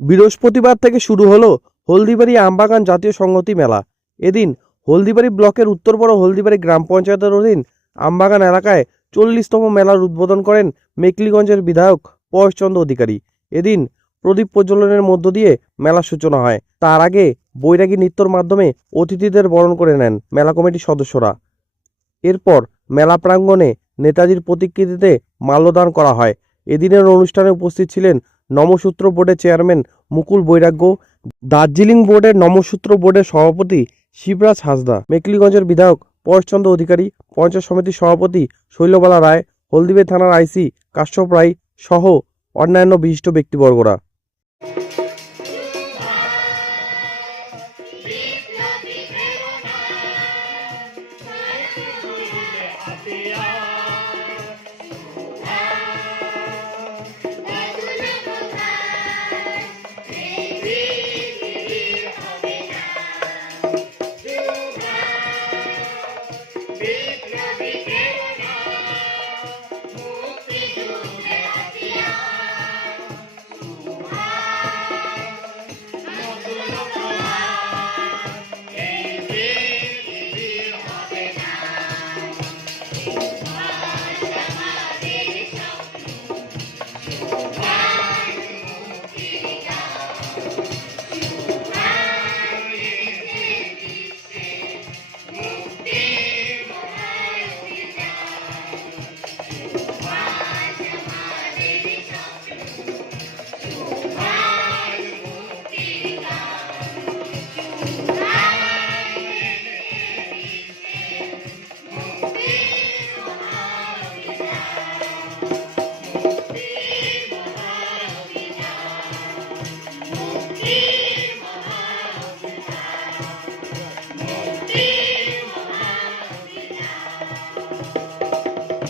বৃহস্পতিবার থেকে শুরু হলো হলদিবাড়ি আমবাগান জাতীয় সংহতি মেলা। এদিন হলদিবাড়ি ব্লকের উত্তর বড় হলদিবাড়ি গ্রাম পঞ্চায়েতের অধীন আমবাগান এলাকায় চল্লিশতম মেলার উদ্বোধন করেন মেকলিগঞ্জের বিধায়ক পয়সচন্দ্র অধিকারী। এদিন প্রদীপ প্রজ্বলনের মধ্য দিয়ে মেলার সূচনা হয়। তার আগে বৈরাগী নৃত্যর মাধ্যমে অতিথিদের বরণ করে নেন মেলা কমিটির সদস্যরা। এরপর মেলা প্রাঙ্গণে নেতাজির প্রতিকৃতিতে মাল্যদান করা হয়। এদিনের অনুষ্ঠানে উপস্থিত ছিলেন নমসূত্র বোর্ডের চেয়ারম্যান মুকুল বৈরাগ্য, দার্জিলিং বোর্ডের নমসূত্র বোর্ডের সভাপতি শিবরাজ হাসদা, মেকলিগঞ্জের বিধায়ক পরেশচন্দ্র অধিকারী, পঞ্চায়েত সমিতির সভাপতি শৈলবালা রায়, হলদিবে থানার আইসি কাশ্যপ রায় সহ অন্যান্য বিশিষ্ট ব্যক্তিবর্গরা। Peace.